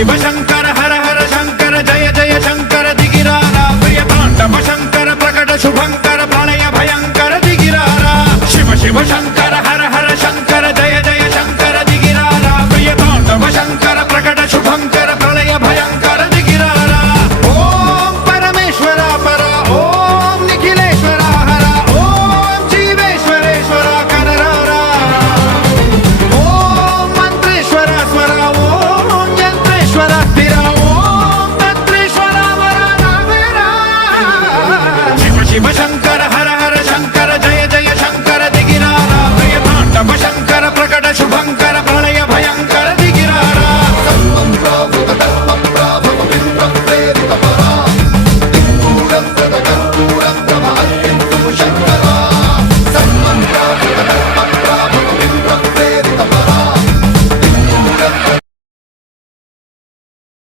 शिव शंकर हर हर शंकर जय जय शंकर दिगिरारा प्रिय तांडव शंकर प्रकट शुभंकर प्रलय भयंकर दिगिरारा शिव शिव शंकर